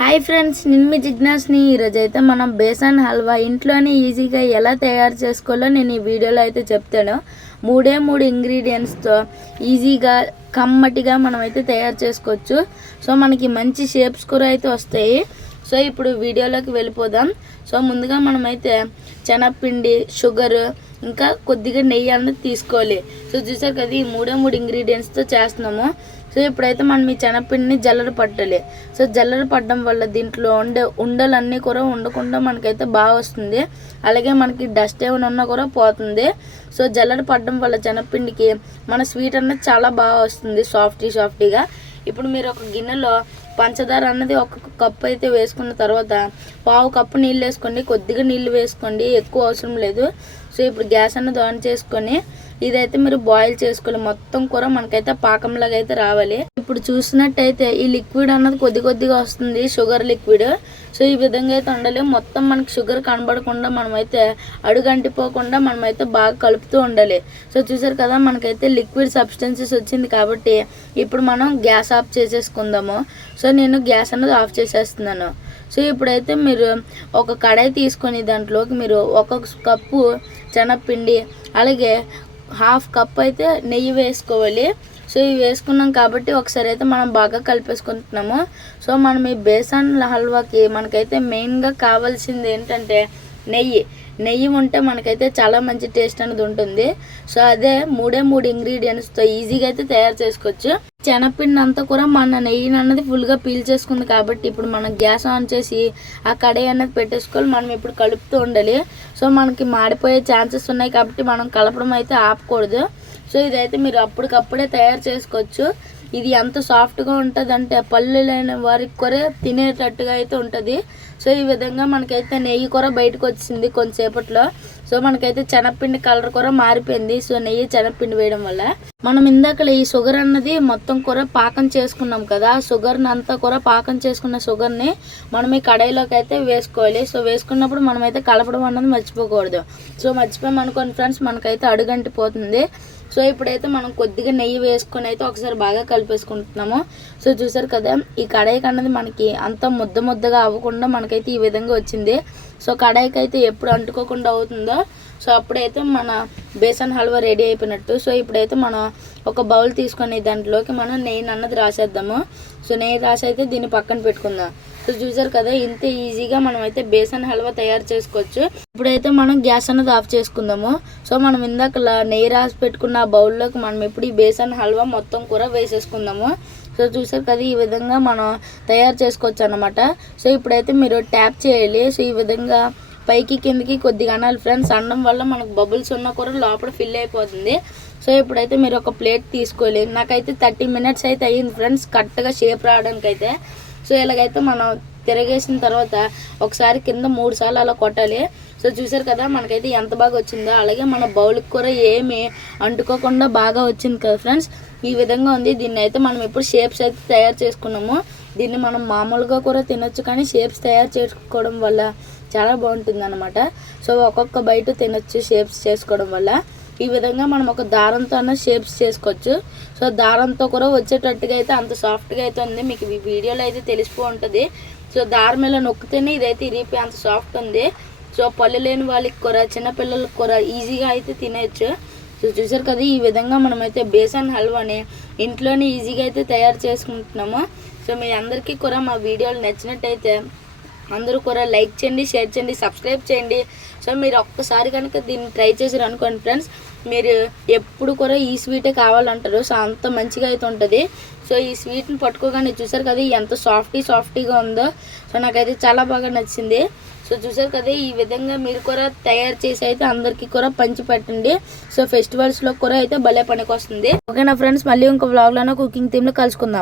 Hi friends నేను మీ జిజ్ఞాస్ని. ఈరోజు అయితే మనం బేసన్ హల్వా ఇంట్లోనే ఈజీగా ఎలా తయారు చేసుకోవాలో నేను ఈ వీడియోలో అయితే చెప్తాను. మూడే మూడు ఇంగ్రీడియంట్స్తో ఈజీగా కమ్మటిగా మనం అయితే తయారు చేసుకోవచ్చు. సో మనకి మంచి షేప్స్ కూడా అయితే వస్తాయి. సో ఇప్పుడు వీడియోలోకి వెళ్ళిపోదాం. సో ముందుగా మనమైతే శనగపిండి షుగర్ ఇంకా కొద్దిగా నెయ్యి అన్నది తీసుకోవాలి. సో చూసారు కదా ఈ మూడే మూడు ఇంగ్రీడియంట్స్తో చేస్తున్నాము. సో ఇప్పుడైతే మనం ఈ శనగపిండిని జల్లర పట్టాలి. సో జల్లర పట్టడం వల్ల దీంట్లో ఉండే ఉండలన్నీ కూడా ఉండకుండా మనకైతే బాగా వస్తుంది. అలాగే మనకి డస్ట్ ఏమైనా ఉన్నా కూడా పోతుంది. సో జల్లర పట్టడం వల్ల శనగపిండికి మన స్వీట్ అన్నది చాలా బాగా వస్తుంది సాఫ్టీ సాఫ్టీగా ఇప్పుడు మీరు ఒక గిన్నెలో పంచదార అన్నది ఒక కప్పు అయితే వేసుకున్న తర్వాత పావు కప్పు నీళ్ళు వేసుకోండి కొద్దిగా నీళ్ళు వేసుకోండి ఎక్కువ అవసరం లేదు. సో ఇప్పుడు గ్యాస్ అన్నది ఆన్ చేసుకొని ఇదైతే మీరు బాయిల్ చేసుకోవాలి. మొత్తం కూర మనకైతే పాకంలాగా అయితే రావాలి. ఇప్పుడు చూసినట్టయితే ఈ లిక్విడ్ అన్నది కొద్ది కొద్దిగా వస్తుంది షుగర్ లిక్విడ్. సో ఈ విధంగా అయితే ఉండాలి. మొత్తం మనకి షుగర్ కనబడకుండా మనమైతే అడుగంటిపోకుండా మనమైతే బాగా కలుపుతూ ఉండాలి. సో చూసారు కదా మనకైతే లిక్విడ్ సబ్స్టెన్సెస్ వచ్చింది కాబట్టి ఇప్పుడు మనం గ్యాస్ ఆఫ్ చేసేసుకుందాము. సో నేను గ్యాస్ అన్నది ఆఫ్ చేసేస్తున్నాను. సో ఇప్పుడైతే మీరు ఒక కడాయి తీసుకొని దాంట్లోకి మీరు ఒక కప్పు శనగపిండి అలాగే హాఫ్ కప్ అయితే నెయ్యి వేసుకోవాలి. సో ఇవి వేసుకున్నాం కాబట్టి ఒకసారి అయితే మనం బాగా కలిపేసుకుంటున్నాము. సో మనం ఈ బేసన్ హల్వాకి మనకైతే మెయిన్గా కావాల్సింది ఏంటంటే నెయ్యి. నెయ్యి ఉంటే మనకైతే చాలా మంచి టేస్ట్ అనేది ఉంటుంది. సో అదే మూడే మూడు ఇంగ్రీడియంట్స్తో ఈజీగా అయితే తయారు చేసుకోవచ్చు. శనగపిండి అంతా కూడా మన నెయ్యిని అన్నది ఫుల్గా పీల్చేసుకుంది కాబట్టి ఇప్పుడు మనం గ్యాస్ ఆన్ చేసి ఆ కడాయి అనేది పెట్టేసుకోవాలి. మనం ఇప్పుడు కలుపుతూ ఉండాలి. సో మనకి మాడిపోయే ఛాన్సెస్ ఉన్నాయి కాబట్టి మనం కలపడం అయితే ఆపకూడదు. సో ఇదైతే మీరు అప్పటికప్పుడే తయారు చేసుకోవచ్చు. ఇది ఎంత సాఫ్ట్గా ఉంటుంది అంటే పళ్ళు లేని వారికి కూడా తినేటట్టుగా అయితే ఉంటుంది. సో ఈ విధంగా మనకైతే నెయ్యి కూర బయటకు వచ్చింది కొంతసేపట్లో. సో మనకైతే శనగపిండి కలర్ కూడా మారిపోయింది. సో నెయ్యి శనగపిండి వేయడం వల్ల. మనం ఇందాక ఈ షుగర్ అన్నది మొత్తం కూర పాకం చేసుకున్నాం కదా. షుగర్ని అంతా కూడా పాకం చేసుకున్న షుగర్ని మనం ఈ కడాయిలోకి అయితే వేసుకోవాలి. సో వేసుకున్నప్పుడు మనమైతే కలపడం అన్నది మర్చిపోకూడదు. సో మర్చిపోయామనుకోండి ఫ్రెండ్స్ మనకైతే అడుగంటిపోతుంది. సో ఇప్పుడైతే మనం కొద్దిగా నెయ్యి వేసుకొని అయితే ఒకసారి బాగా కలిపేసుకుంటున్నాము. సో చూసారు కదా ఈ కడాయికి అన్నది మనకి అంత ముద్ద ముద్దగా అవ్వకుండా మనకైతే ఈ విధంగా వచ్చింది. సో కడాయికి అయితే ఎప్పుడు అంటుకోకుండా అవుతుందో సో అప్పుడైతే మన బేసన్ హల్వా రెడీ అయిపోయినట్టు. సో ఇప్పుడైతే మనం ఒక బౌల్ తీసుకొని దాంట్లోకి మనం నెయ్యి అన్నది రాసేద్దాము. సో నెయ్యి రాసి అయితే దీన్ని పక్కన పెట్టుకుందాం. సో చూసారు కదా ఇంత ఈజీగా మనం అయితే బేసన్ హల్వా తయారు చేసుకోవచ్చు. ఇప్పుడైతే మనం గ్యాస్ అన్నది ఆఫ్ చేసుకుందాము. సో మనం ఇందాక నెయ్యి రాసి పెట్టుకున్న ఆ బౌల్లోకి మనం ఇప్పుడు ఈ బేసన్ హల్వా మొత్తం కూడా వేసేసుకుందాము. సో చూసారు కదా ఈ విధంగా మనం తయారు చేసుకోవచ్చు అనమాట సో ఇప్పుడైతే మీరు ట్యాప్ చేయాలి. సో ఈ విధంగా పైకి కిందకి కొద్దిగా అనాలి ఫ్రెండ్స్. అనడం వల్ల మనకు బబుల్స్ ఉన్న కూర లోపల ఫిల్ అయిపోతుంది. సో ఇప్పుడైతే మీరు ఒక ప్లేట్ తీసుకోవాలి నాకైతే థర్టీ మినిట్స్ అయితే అయ్యింది ఫ్రెండ్స్ కరెక్ట్గా షేప్ రావడానికి అయితే సో ఇలాగైతే మనం తిరగేసిన తర్వాత ఒకసారి కింద మూడు సార్లు అలా కొట్టాలి. సో చూసారు కదా మనకైతే ఎంత బాగా వచ్చిందో. అలాగే మన బౌల్కి కూడా ఏమి అంటుకోకుండా బాగా వచ్చింది కదా ఫ్రెండ్స్. ఈ విధంగా ఉంది. దీన్ని అయితే మనం ఇప్పుడు షేప్స్ అయితే తయారు చేసుకున్నాము. దీన్ని మనం మామూలుగా కూడా తినొచ్చు కానీ షేప్స్ తయారు చేసుకోవడం వల్ల చాలా బాగుంటుంది అనమాట సో ఒక్కొక్క బయట తినొచ్చు షేప్స్ చేసుకోవడం వల్ల. ఈ విధంగా మనం ఒక దారంతో అన్న షేప్స్ చేసుకోవచ్చు. సో దారంతో కూడా వచ్చేటట్టుగా అయితే అంత సాఫ్ట్గా అయితే ఉంది. మీకు ఈ వీడియోలో అయితే తెలిసిపో ఉంటుంది. సో దారం ఇలా నొక్కితేనే ఇదైతే ఇరిపి అంత సాఫ్ట్ ఉంది. సో పళ్ళు లేని వాళ్ళకి కూడా చిన్నపిల్లలకి కూడా ఈజీగా అయితే తినేయచ్చు. సో చూసారు కదా ఈ విధంగా మనమైతే బేసన్ హల్వాని ఇంట్లోనే ఈజీగా అయితే తయారు చేసుకుంటున్నాము. సో మీ అందరికీ కూడా మా వీడియోలు నచ్చినట్టయితే అందరూ కూడా లైక్ చేయండి షేర్ చేయండి సబ్స్క్రైబ్ చేయండి. సో మీరు ఒక్కసారి కనుక దీన్ని ట్రై చేసారు అనుకోండి ఫ్రెండ్స్ మీరు ఎప్పుడు కూడా ఈ స్వీటే కావాలంటారు. సో అంత మంచిగా అయితే ఉంటుంది. సో ఈ స్వీట్ని పట్టుకోగానే చూసారు కదా ఎంత సాఫ్టీ సాఫ్టీగా ఉందో. సో నాకైతే చాలా బాగా నచ్చింది. సో చూసారు కదా ఈ విధంగా మీరు కూడా తయారు చేసి అయితే అందరికీ కూడా పంచి పెట్టండి. సో ఫెస్టివల్స్లో కూడా అయితే భలే పనికి వస్తుంది ఓకేనా ఫ్రెండ్స్ మళ్ళీ ఇంకో బ్లాగ్లోనే కుకింగ్ థీమ్లో కలుసుకుందాం.